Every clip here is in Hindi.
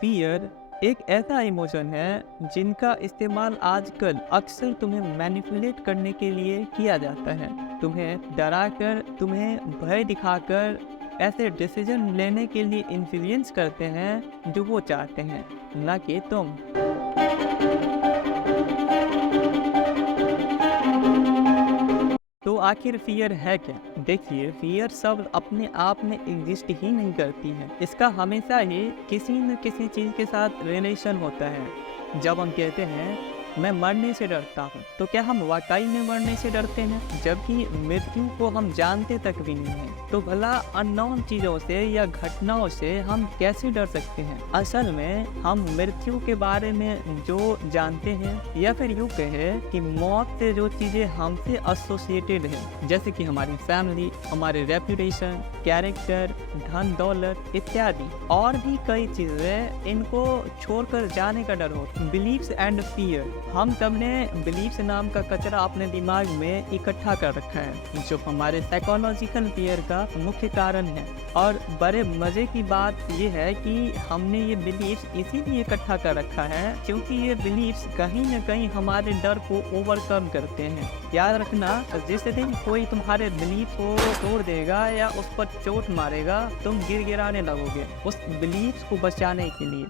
फियर एक ऐसा इमोशन है जिनका इस्तेमाल आजकल अक्सर तुम्हें मैनिपुलेट करने के लिए किया जाता है। तुम्हें डराकर, तुम्हें भय दिखाकर ऐसे डिसीजन लेने के लिए इन्फ्लुएंस करते हैं जो वो चाहते हैं, ना कि तुम। तो आखिर फियर है क्या? देखिए, फियर शब्द अपने आप में एग्जिस्ट ही नहीं करती है। इसका हमेशा ही किसी न किसी चीज़ के साथ रिलेशन होता है। जब हम कहते हैं मैं मरने से डरता हूँ, तो क्या हम वाकई में मरने से डरते हैं, जबकि मृत्यु को हम जानते तक भी नहीं हैं? तो भला अननोन चीज़ों से या घटनाओं से हम कैसे डर सकते हैं? असल में हम मृत्यु के बारे में जो जानते हैं, या फिर यूँ कहें कि मौत से जो चीज़ें हमसे एसोसिएटेड हैं, जैसे कि हमारी फैमिली, हमारे रेपुटेशन, कैरेक्टर, धन दौलत इत्यादि, और भी कई चीज़ें, इनको छोड़कर जाने का डर हो। Believes and fear. हम सबने बिलीव्स नाम का कचरा अपने दिमाग में इकट्ठा कर रखा है, जो हमारे साइकोलॉजिकल फियर का मुख्य कारण है। और बड़े मजे की बात यह है कि हमने ये बिलीव्स इसीलिए इकट्ठा कर रखा है क्योंकि ये बिलीव्स कहीं न कहीं हमारे डर को ओवरकम करते हैं। याद रखना, जिस दिन कोई तुम्हारे बिलीफ को तोड़ देगा या उस पर चोट मारेगा, तुम गिड़गिड़ाने लगोगे उस बिलीव्स को बचाने के लिए।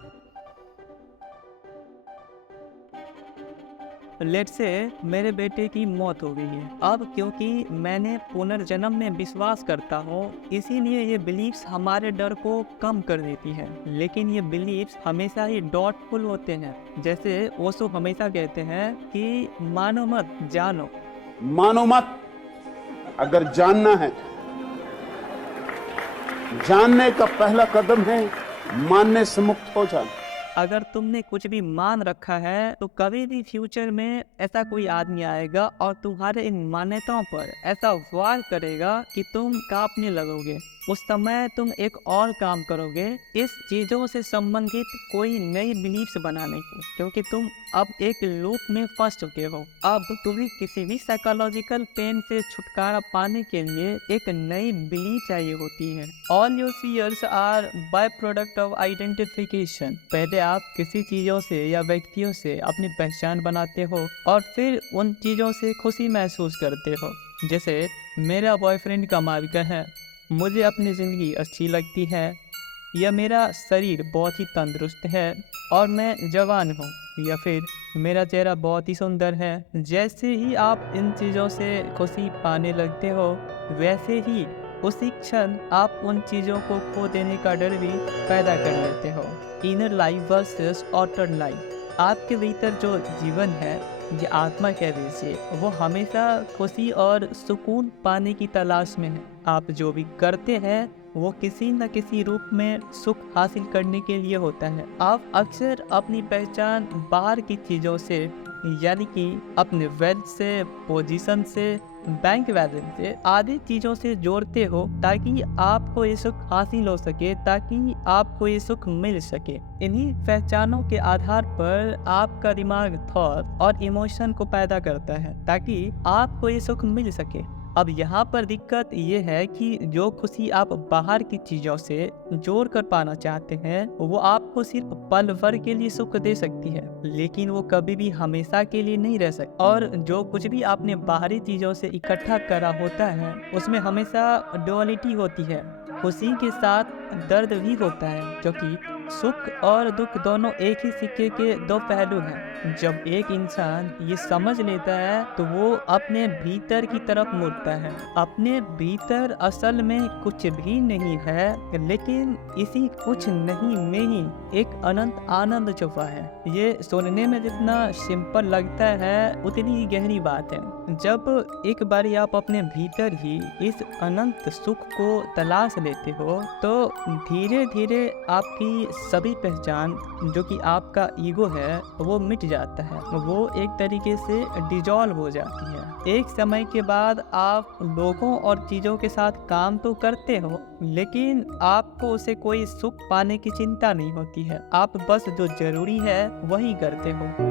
लेट्स से मेरे बेटे की मौत हो गई है। अब क्योंकि मैंने पुनर्जन्म में विश्वास करता हूँ, इसीलिए ये बिलीव्स हमारे डर को कम कर देती है। लेकिन ये बिलीव्स हमेशा ही डाउटफुल होते हैं। जैसे ओशो हमेशा कहते हैं कि मानो मत जानो। मानो मत, अगर जानना है, जानने का पहला कदम है मानने से मुक्त हो जाना। अगर तुमने कुछ भी मान रखा है, तो कभी भी फ्यूचर में ऐसा कोई आदमी आएगा और तुम्हारे इन मान्यताओं पर ऐसा वार करेगा कि तुम कांपने लगोगे। उस समय तुम एक और काम करोगे, इस चीज़ों से संबंधित कोई नई बिलीफ्स बनाने की, क्योंकि तुम अब एक लूप में फंस चुके हो। अब तुम्हें किसी भी साइकोलॉजिकल पेन से छुटकारा पाने के लिए एक नई बिलीफ चाहिए होती है। All your fears are byproduct of identification. पहले आप किसी चीज़ों से या व्यक्तियों से अपनी पहचान बनाते हो और फिर उन चीज़ों से खुशी महसूस करते हो। जैसे मेरा बॉयफ्रेंड कमाल का है, मुझे अपनी ज़िंदगी अच्छी लगती है, या मेरा शरीर बहुत ही तंदुरुस्त है और मैं जवान हूँ, या फिर मेरा चेहरा बहुत ही सुंदर है। जैसे ही आप इन चीज़ों से खुशी पाने लगते हो, वैसे ही उसी क्षण आप उन चीज़ों को खो देने का डर भी पैदा कर लेते हो। Inner life versus outer life. आपके भीतर जो जीवन है, ये आत्मा कह दीजिए, वो हमेशा खुशी और सुकून पाने की तलाश में है। आप जो भी करते हैं वो किसी न किसी रूप में सुख हासिल करने के लिए होता है। आप अक्सर अपनी पहचान बाहर की चीज़ों से, यानी कि अपने वेल्थ से, पोजीशन से, बैंक बैलेंस से, आदि चीज़ों से जोड़ते हो, ताकि आपको ये सुख हासिल हो सके, ताकि आपको ये सुख मिल सके। इन्हीं पहचानों के आधार पर आपका दिमाग थॉट और इमोशन को पैदा करता है, ताकि आपको ये सुख मिल सके। अब यहाँ पर दिक्कत ये है कि जो खुशी आप बाहर की चीज़ों से जोड़ कर पाना चाहते हैं, वो आपको सिर्फ पल भर के लिए सुख दे सकती है, लेकिन वो कभी भी हमेशा के लिए नहीं रह सकती। और जो कुछ भी आपने बाहरी चीज़ों से इकट्ठा करा होता है, उसमें हमेशा डुअलिटी होती है। खुशी के साथ दर्द भी होता है, क्योंकि सुख और दुख दोनों एक ही सिक्के के दो पहलू हैं। जब एक इंसान ये समझ लेता है, तो वो अपने भीतर की तरफ मुड़ता है। अपने भीतर असल में कुछ भी नहीं है, लेकिन इसी कुछ नहीं में ही एक अनंत आनंद छुपा है। ये सुनने में जितना सिंपल लगता है, उतनी ही गहरी बात है। जब एक बारी आप अपने भीतर ही इस अनंत सुख को तलाश लेते हो, तो धीरे धीरे आपकी सभी पहचान, जो कि आपका ईगो है, वो मिट जाता है। वो एक तरीके से डिजॉल्व हो जाती है। एक समय के बाद आप लोगों और चीज़ों के साथ काम तो करते हो, लेकिन आपको उसे कोई सुख पाने की चिंता नहीं होती है। आप बस जो जरूरी है वही करते हो।